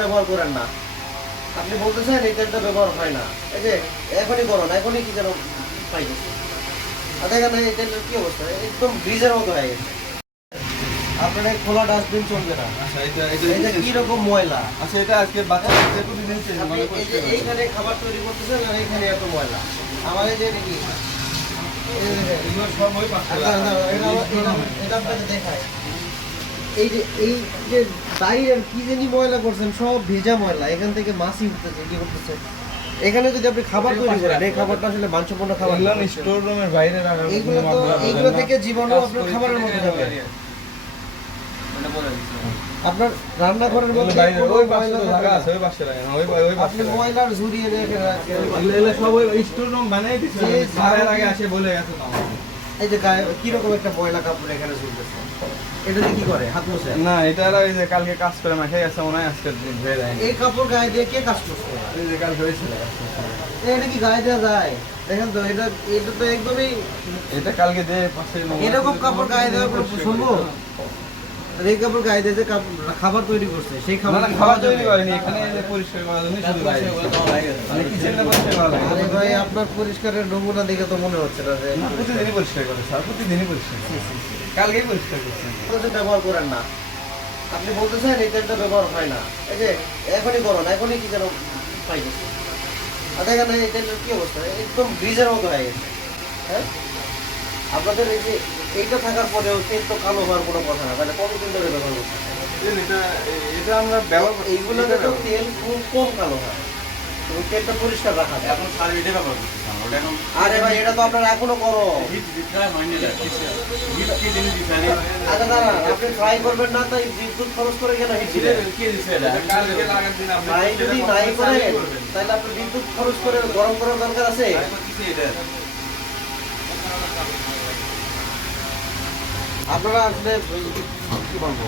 ব্যবহার করেন না। আপনি বলতেছেন এই তেলটা ব্যবহার হয় না, এই যে এখনই করো না, এখনই কি যেন পাইতেছে। আর দেখেন এই তেলের কি অবস্থা, একদম ব্রিজের মতো হয়ে গেছে। আপনার এই খোলা ডাস্টবিন চলবে না। আচ্ছা, এটা কি রকম ময়লা। আচ্ছা, এটা আজকে বাচ্চাদের প্রতিদিন চেঞ্জ আপনি এই যে এইখানে খাবার তৈরি করতেছেন আর এইখানে এত ময়লা। আমার এই যে এটা কি, এগুলো সব ওই পাশে এটা আপনাকে দেখায়। এই যে বাইরের কি জানি ময়লা করছেন, সব ভেজা ময়লা, এখান থেকে মাছি উঠতেছে, কি করতেছে। এখানে যদি আপনি খাবার তৈরি করেন, এই খাবারটা আসলে মাংসপূর্ণ খাবার না। স্টোর রুমের বাইরে রাখা, এইগুলো থেকে জীবাণু আপনার খাবারের মধ্যে যাবে। আপনার রান্নাঘরের মধ্যে ওই পাশে তো জায়গা আছে, ওই পাশে রাখেন, ওই পাশে আপনি ময়লার ঝুরিয়ে রেখে রাখেন। এগুলো সব ওই স্টোর রুম বানাই দিছে, সারের আগে আসে বলে গেছে তো। এই যে গায়ে কিরকম একটা ময়লা কাপড় এখানে ঝুলতেছে, এটা দিয়ে কি করে? হাত মোছে না, এটা ওই যে কালকে কাজ করে মাঠে গেছে মনে হয়, আজকে ধুয়ে দেয়। এই কাপড় গায়ে দিয়ে কে কাজ করছে? এই যে কালকে হয়েছিল, এটা কি গায়ে দেওয়া যায়? দেখেন তো, এটা তো একদমই, এটা কালকে দিয়ে পাশে এরকম কাপড় গায়ে দেওয়া কোনো সম্ভব? আর এই কাপড় গায়ে দিয়ে যে খাবার তৈরি করছে, সেই খাবার খাবার তৈরি করেনি, এখানে এই যে পরিষ্কার করার জন্য শুধু বাইরে মানে কিচেনটা পরিষ্কার করা লাগে। আরে ভাই, আপনার পরিষ্কারের নমুনা দেখে তো মনে হচ্ছে না যে প্রতিদিনই পরিষ্কার করে স্যার, প্রতিদিনই পরিষ্কার করে। কালকেই পরিষ্কার করছেন। তেল ব্যবহার করেন না। আপনি বলতেছেন এই তেলটা ব্যবহার হয় না, এই যে এখনই করো না, এখনই কি যেন পাইতেছে। আর দেখেন এই তেলের কি অবস্থা, একদম ব্রিজের মতো হয়ে গেছে। হ্যাঁ, আপনাদের এই যে এইটা থাকার পরেও তেল তো কালো হওয়ার কোনো কথা না, তাহলে কতদিন ধরে ব্যবহার করতে? এটা আমরা ব্যবহার করি, এইগুলোতে তো তেল খুব কম কালো হয়, এবং তেলটা পরিষ্কার রাখা যায়। এখন সার এটা ব্যবহার করতেছি আমরা, ওটা এখন আরে ভাই, এটা তো আপনারা এখনো করো। হিট দিতে হয়নি, হিট কে দিনে দিছে আরে আচ্ছা দাঁড়ান, আপনি ট্রাই করবেন না, তাই বিদ্যুৎ খরচ করে কেন হিট দিলেন? কে দিছে এটা কালকে লাগার দিন আপনি ভাই যদি নাই করেন, তাহলে আপনি বিদ্যুৎ খরচ করে গরম করার দরকার আছে? কিসে এটা আপনারা আসলে কি বলবো,